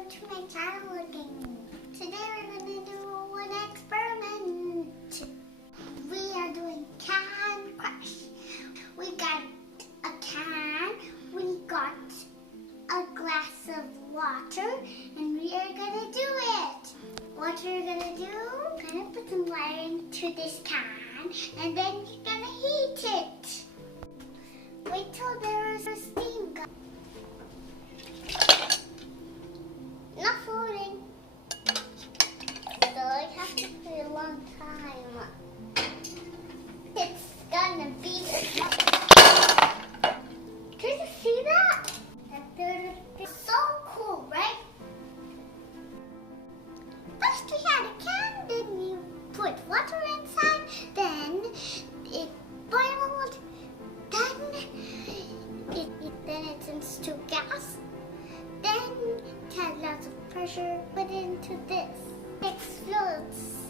welcome to my channel again. Today we're going to do an experiment. We are doing can crush. We got a can, we got a glass of water, and we are going to do it. What we're going to do, we're going to put some water into this can, and then you're going to heat it. Wait till there is a steam gun. Not floating. So I have to wait a long time. It's gonna be Can you see that? It's so cool, right? First we had a can, then you put water inside, then it boiled, then it turns to gas. Then it has lots of pressure put into this. It explodes.